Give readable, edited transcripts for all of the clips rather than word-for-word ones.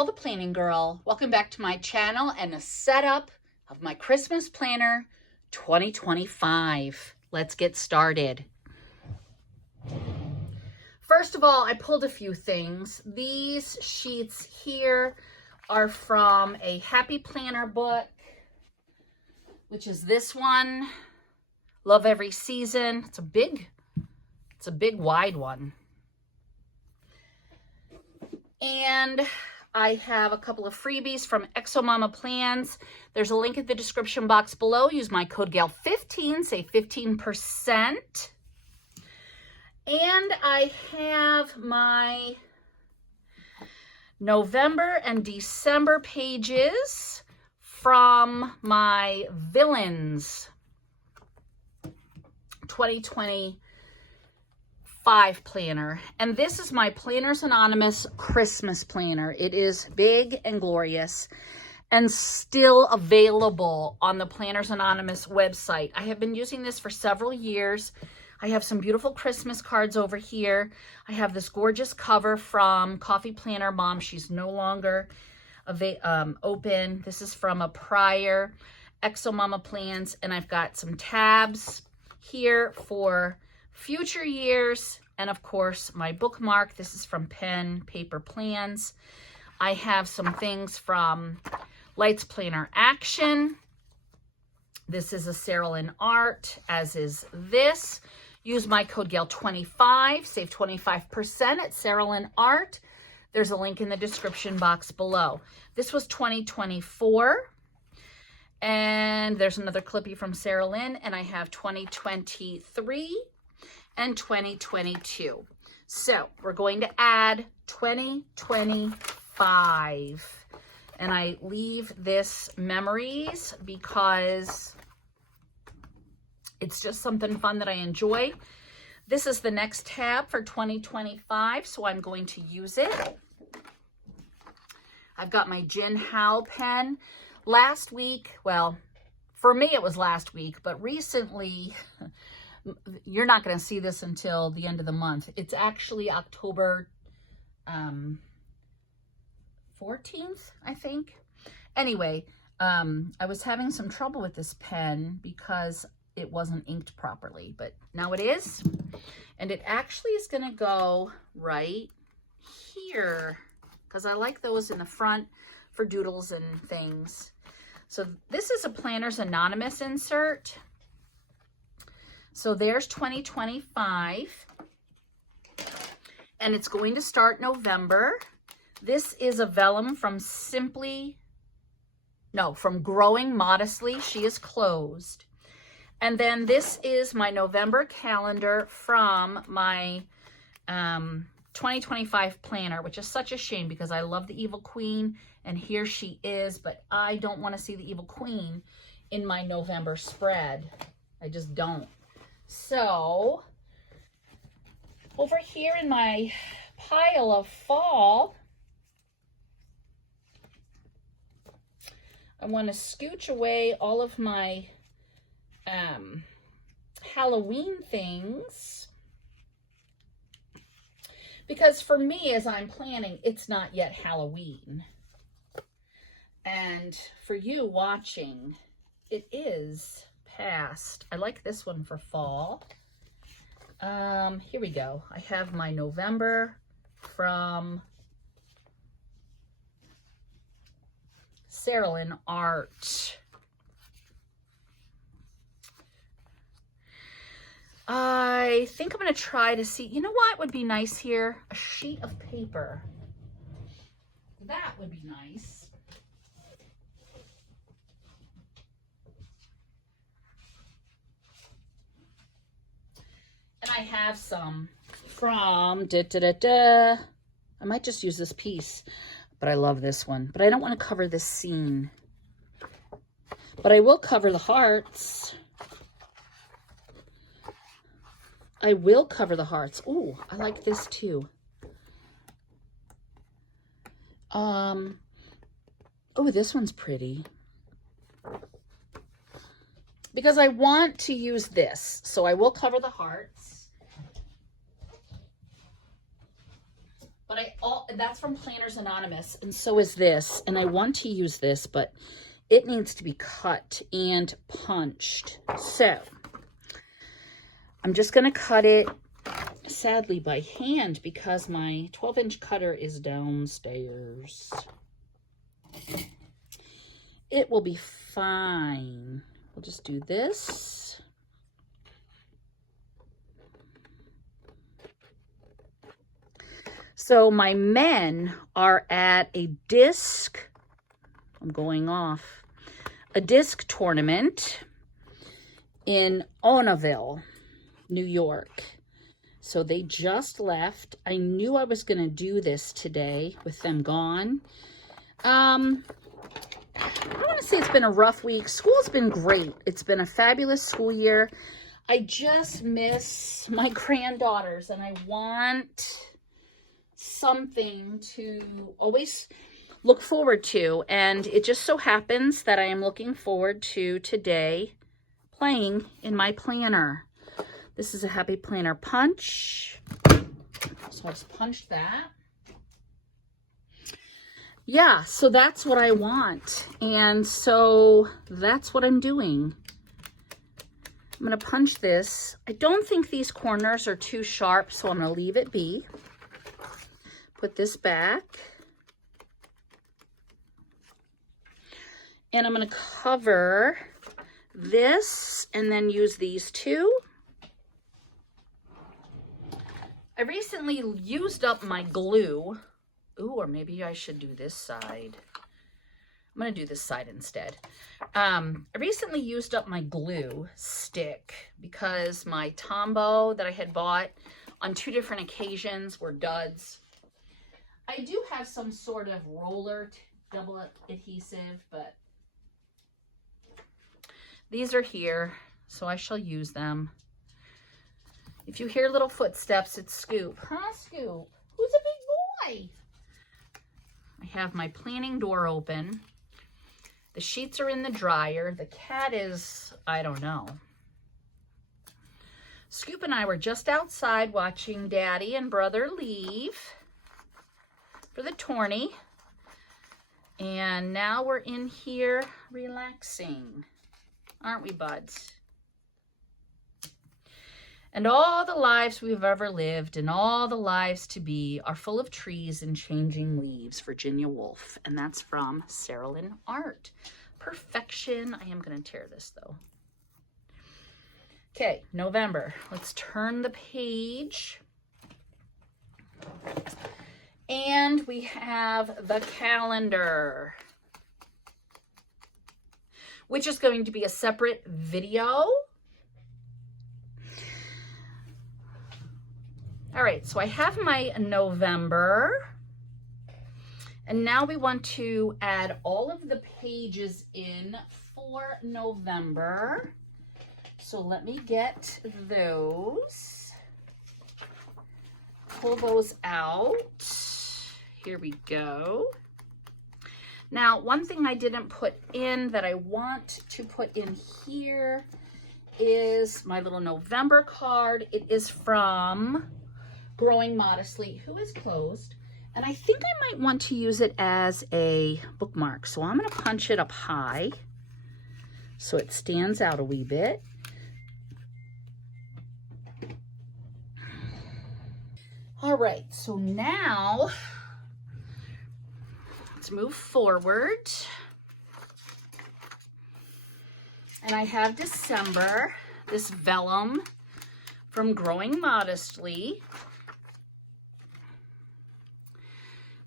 Gail, the Planning Girl. Welcome back to my channel and a setup of my Christmas planner 2025. Let's get started. First of all, I pulled a few things. These sheets here are from a Happy Planner book, which is this one, Love Every Season. It's a big wide one. And I have a couple of freebies from ExoMama Plans. There's a link in the description box below. Use my code GAL15, save 15%. And I have my November and December pages from my Villains 2025 planner. And this is my Planners Anonymous Christmas planner. It is big and glorious and still available on the Planners Anonymous website. I have been using this for several years. I have some beautiful Christmas cards over here. I have this gorgeous cover from Coffee Planner Mom. She's no longer open. This is from a prior ExoMama Plans, and I've got some tabs here for future years, and of course my bookmark. This is from Pen Paper Plans. I have some things from Lights Planner Action. This is a Sarah Lynn Art, as is this. Use my code GAL25, save 25% at Sarah Lynn Art. There's a link in the description box below. This was 2024. And there's another clippy from Sarah Lynn, and I have 2023 and 2022. So we're going to add 2025. And I leave this memories because it's just something fun that I enjoy. This is the next tab for 2025, so I'm going to use it. I've got my Jin Hao pen. Last week, well, for me it was last week, but recently, you're not going to see this until the end of the month. It's actually October 14th, I think. Anyway, I was having some trouble with this pen because it wasn't inked properly, but now it is. And it actually is going to go right here because I like those in the front for doodles and things. So this is a Planners Anonymous insert. So there's 2025, and it's going to start November. This is a vellum from from Growing Modestly. She is closed. And then this is my November calendar from my 2025 planner, which is such a shame because I love the Evil Queen, and here she is, but I don't want to see the Evil Queen in my November spread. I just don't. So over here in my pile of fall, I want to scooch away all of my Halloween things, because for me, as I'm planning, it's not yet Halloween. And for you watching, it is past. I like this one for fall. Here we go. I have my November from Sarah Lynn Art. I think I'm going to try to see, you know what would be nice here? A sheet of paper. That would be nice. And I have some from I might just use this piece, but I love this one. But I don't want to cover this scene. But I will cover the hearts. I will cover the hearts. Ooh, I like this too. Oh, this one's pretty. Because I want to use this, so I will cover the hearts. But that's from Planners Anonymous, and so is this. And I want to use this, but it needs to be cut and punched. So I'm just going to cut it, sadly, by hand because my 12-inch cutter is downstairs. It will be fine. We'll just do this. So my men are at a disc, I'm going off, a disc tournament in Onneville, New York. So they just left. I knew I was going to do this today with them gone. I want to say it's been a rough week. School's been great. It's been a fabulous school year. I just miss my granddaughters, and I want something to always look forward to. And it just so happens that I am looking forward to today playing in my planner. This is a Happy Planner punch. So I've punched that. Yeah, so that's what I want. And so that's what I'm doing. I'm going to punch this. I don't think these corners are too sharp, so I'm going to leave it be. Put this back. And I'm going to cover this and then use these two. I recently used up my glue. Ooh, or maybe I should do this side. I'm going to do this side instead. I recently used up my glue stick because my Tombow that I had bought on 2 different occasions were duds. I do have some sort of roller double adhesive, but these are here, so I shall use them. If you hear little footsteps, it's Scoop. Huh, Scoop? Who's a big boy? I have my planning door open. The sheets are in the dryer. The cat is, I don't know. Scoop and I were just outside watching Daddy and Brother leave for the tourney. And now we're in here relaxing. Aren't we, buds? And all the lives we've ever lived and all the lives to be are full of trees and changing leaves. Virginia Woolf. And that's from Sarah Lynn Art. Perfection. I am going to tear this though. Okay, November. Let's turn the page. And we have the calendar, which is going to be a separate video. All right, so I have my November, and now we want to add all of the pages in for November. So let me get those, pull those out. Here we go. Now, one thing I didn't put in that I want to put in here is my little November card. It is from Growing Modestly, who is closed, and I think I might want to use it as a bookmark. So I'm going to punch it up high so it stands out a wee bit. All right, so now let's move forward. And I have December, this vellum from Growing Modestly.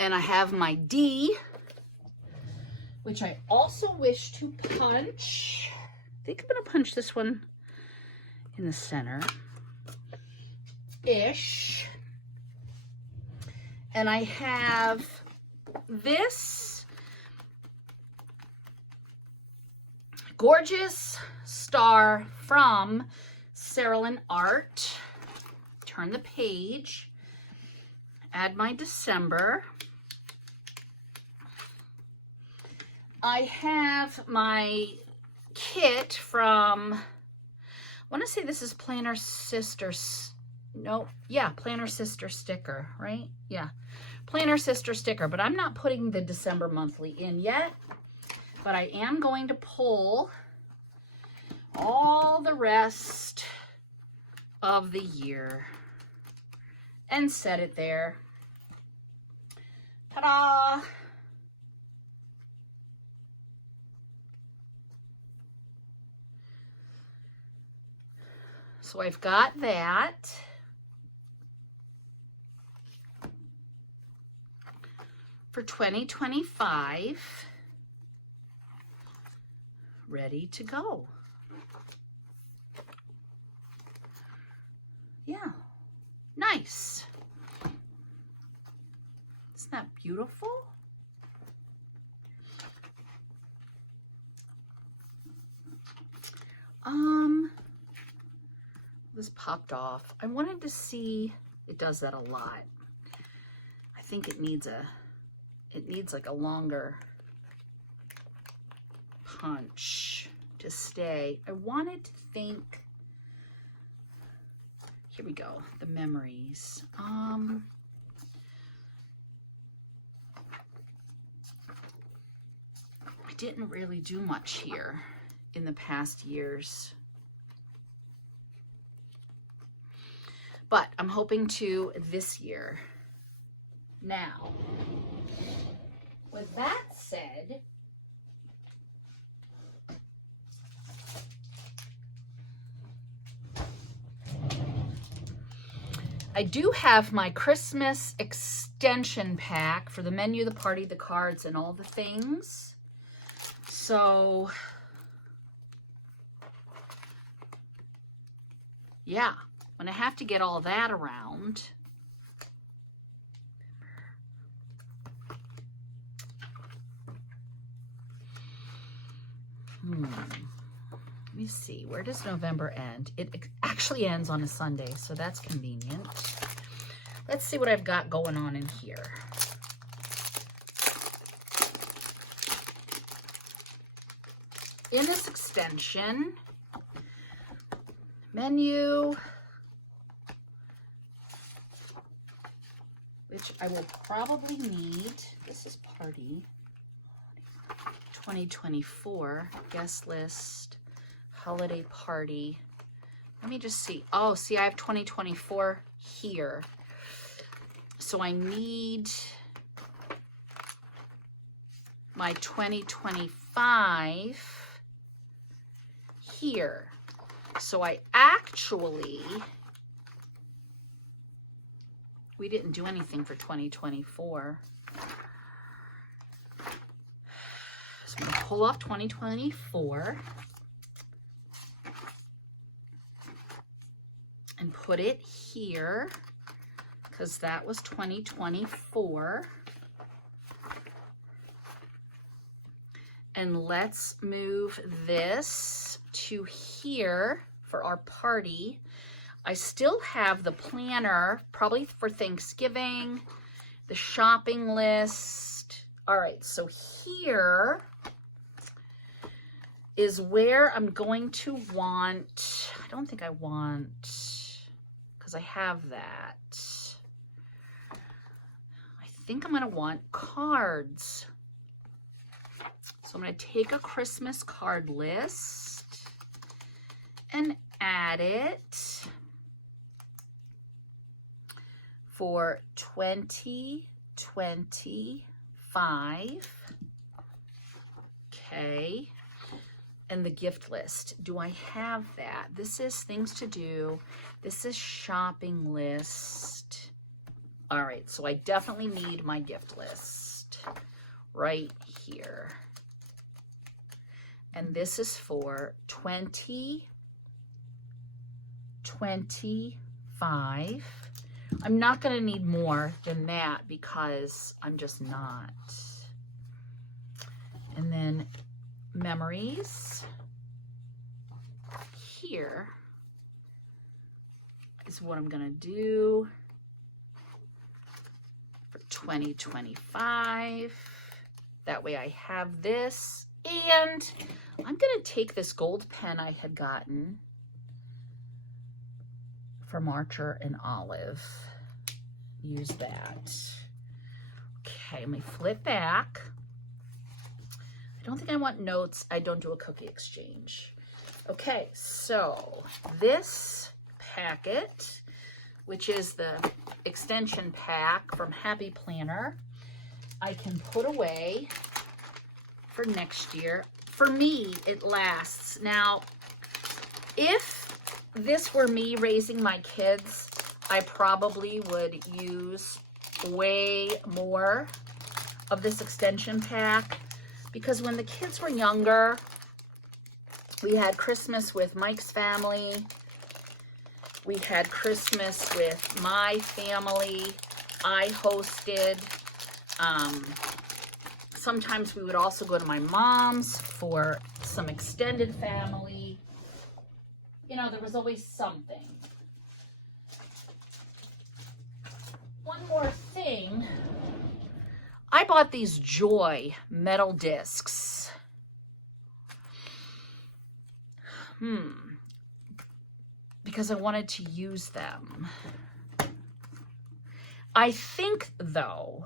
And I have my D, which I also wish to punch. I think I'm going to punch this one in the center-ish. And I have this gorgeous star from Sarah Lynn Art. Turn the page. Add my December. I have my kit from, I want to say this is Planner Sisters Nope. Yeah, Planner Sister sticker, right? Yeah, Planner Sister sticker. But I'm not putting the December monthly in yet. But I am going to pull all the rest of the year and set it there. Ta-da! So I've got that. For 2025, ready to go. Yeah, nice. Isn't that beautiful? This popped off. I wanted to see, it does that a lot. I think it needs like a longer punch to stay. I wanted to think, here we go, the memories. I didn't really do much here in the past years. But I'm hoping to this year. Now, with that said, I do have my Christmas extension pack for the menu, the party, the cards, and all the things. So, yeah, when I have to get all that around, let me see, where does November end? It actually ends on a Sunday, so that's convenient. Let's see what I've got going on in here. In this extension, menu, which I will probably need. This is party 2024, guest list, holiday party. Let me just see. Oh, see, I have 2024 here. So I need my 2025 here. So I actually, we didn't do anything for 2024. So I'm going to pull off 2024 and put it here because that was 2024. And let's move this to here for our party. I still have the planner, probably for Thanksgiving, the shopping list. All right, so here is where I'm going to want, I don't think I want, because I have that. I think I'm going to want cards. So I'm going to take a Christmas card list and add it for 2025. Okay. And the gift list. Do I have that? This is things to do. This is shopping list. All right. So I definitely need my gift list right here. And this is for 2025. I'm not going to need more than that because I'm just not. And then memories here is what I'm going to do for 2025. That way I have this. And I'm going to take this gold pen I had gotten from Archer and Olive. Use that. Okay, let me flip back. I don't think I want notes. I don't do a cookie exchange. Okay, so this packet, which is the extension pack from Happy Planner, I can put away for next year. For me, it lasts. Now, if this were me raising my kids, I probably would use way more of this extension pack, because when the kids were younger, we had Christmas with Mike's family. We had Christmas with my family. I hosted. Sometimes we would also go to my mom's for some extended family. You know, there was always something. One more thing. I bought these Joy metal discs. Because I wanted to use them. I think, though,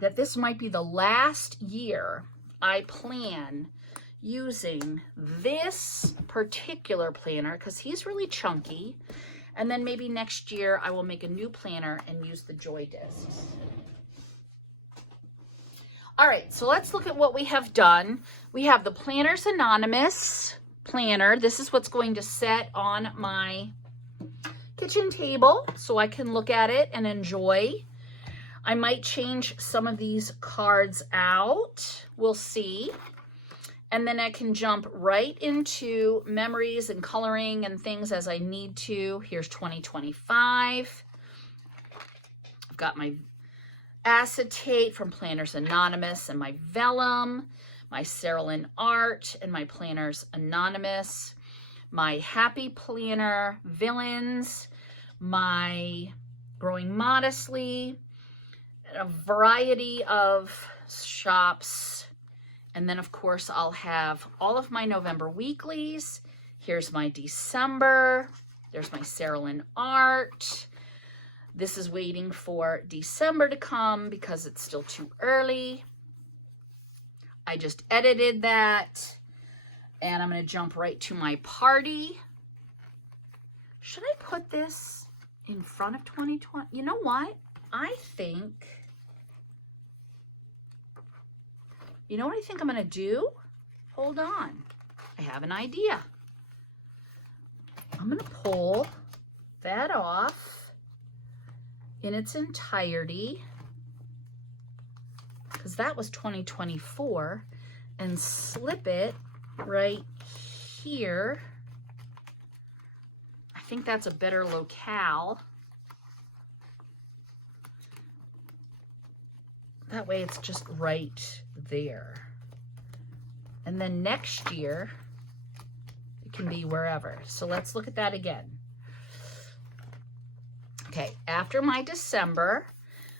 that this might be the last year I plan using this particular planner, because he's really chunky. And then maybe next year I will make a new planner and use the Joy discs. All right, so let's look at what we have done. We have the Planners Anonymous planner. This is what's going to set on my kitchen table so I can look at it and enjoy. I might change some of these cards out. We'll see. And then I can jump right into memories and coloring and things as I need to. Here's 2025. I've got my acetate from Planners Anonymous and my vellum, my Cerulean Art and my Planners Anonymous, my Happy Planner Villains, my Growing Modestly, a variety of shops. And then, of course, I'll have all of my November weeklies. Here's my December. There's my Cerulean Art. This is waiting for December to come because it's still too early. I just edited that. And I'm going to jump right to my party. Should I put this in front of 2020? You know what? I think... You know what I think I'm going to do? Hold on. I have an idea. I'm going to pull that off in its entirety, because that was 2024, and slip it right here. I think that's a better locale. That way it's just right there. And then next year, it can be wherever. So let's look at that again. Okay, after my December,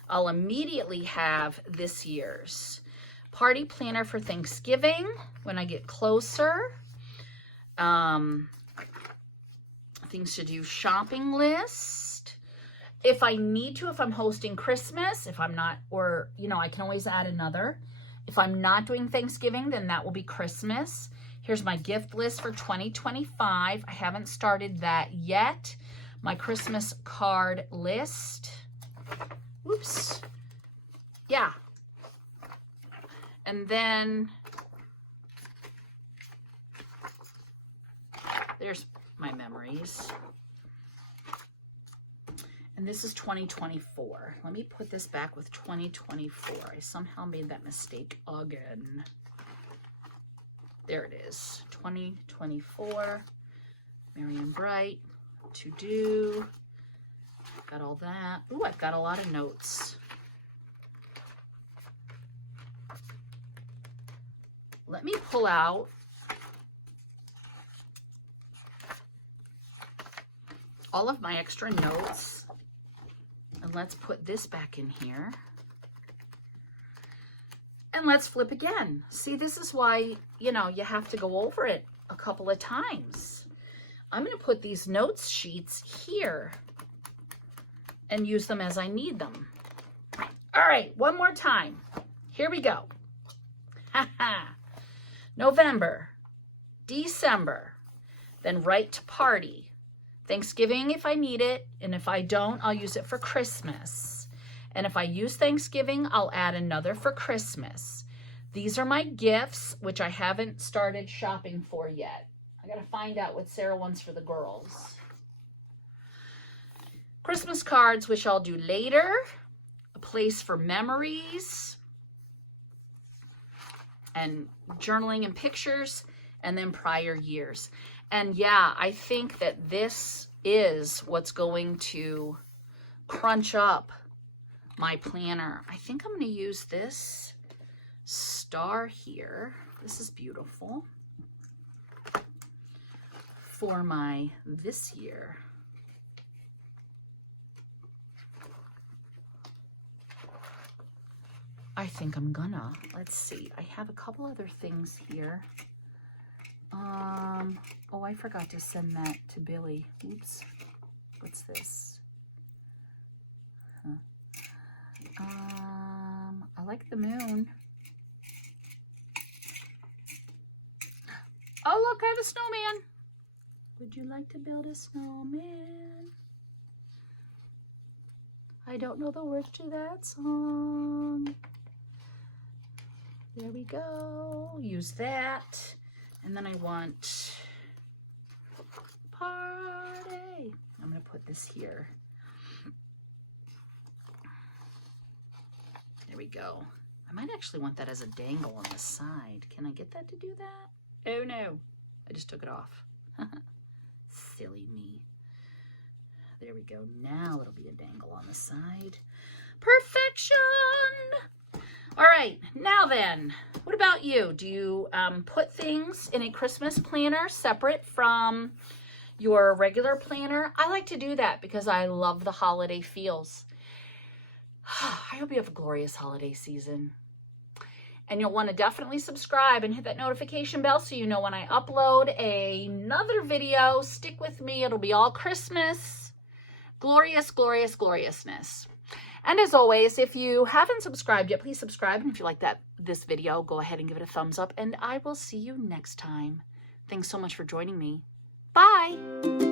I'll immediately have this year's party planner for Thanksgiving when I get closer. Things to do, shopping list. If I need to, if I'm hosting Christmas, if I'm not, or, you know, I can always add another. If I'm not doing Thanksgiving, then that will be Christmas. Here's my gift list for 2025. I haven't started that yet. My Christmas card list. Oops. Yeah. And then there's my memories. And this is 2024. Let me put this back with 2024. I somehow made that mistake again. There it is. 2024. Marion Bright. To do. Got all that. Ooh, I've got a lot of notes. Let me pull out all of my extra notes. And let's put this back in here. And let's flip again. See, this is why, you know, you have to go over it a couple of times. I'm going to put these notes sheets here and use them as I need them. All right, one more time. Here we go. November, December, then right to party. Thanksgiving if I need it, and if I don't, I'll use it for Christmas. And if I use Thanksgiving, I'll add another for Christmas. These are my gifts, which I haven't started shopping for yet. I gotta find out what Sarah wants for the girls. Christmas cards, which I'll do later. A place for memories and journaling and pictures, and then prior years. And yeah, I think that this is what's going to crunch up my planner. I think I'm going to use this star here. This is beautiful for my this year. I think I'm gonna. Let's see. I have a couple other things here. Oh, I forgot to send that to Billy. Oops. What's this? Huh. I like the moon. Oh, look, I have a snowman. Would you like to build a snowman? I don't know the words to that song. There we go. Use that. And then I want party. I'm going to put this here. There we go. I might actually want that as a dangle on the side. Can I get that to do that? Oh no. I just took it off. Silly me. There we go. Now it'll be a dangle on the side. Perfection! All right, now then, what about you? Do you put things in a Christmas planner separate from your regular planner? I like to do that because I love the holiday feels. I hope you have a glorious holiday season. And you'll want to definitely subscribe and hit that notification bell so you know when I upload another video. Stick with me. It'll be all Christmas. Glorious, glorious, gloriousness. And as always, if you haven't subscribed yet, please subscribe. And if you like this video, go ahead and give it a thumbs up. And I will see you next time. Thanks so much for joining me. Bye.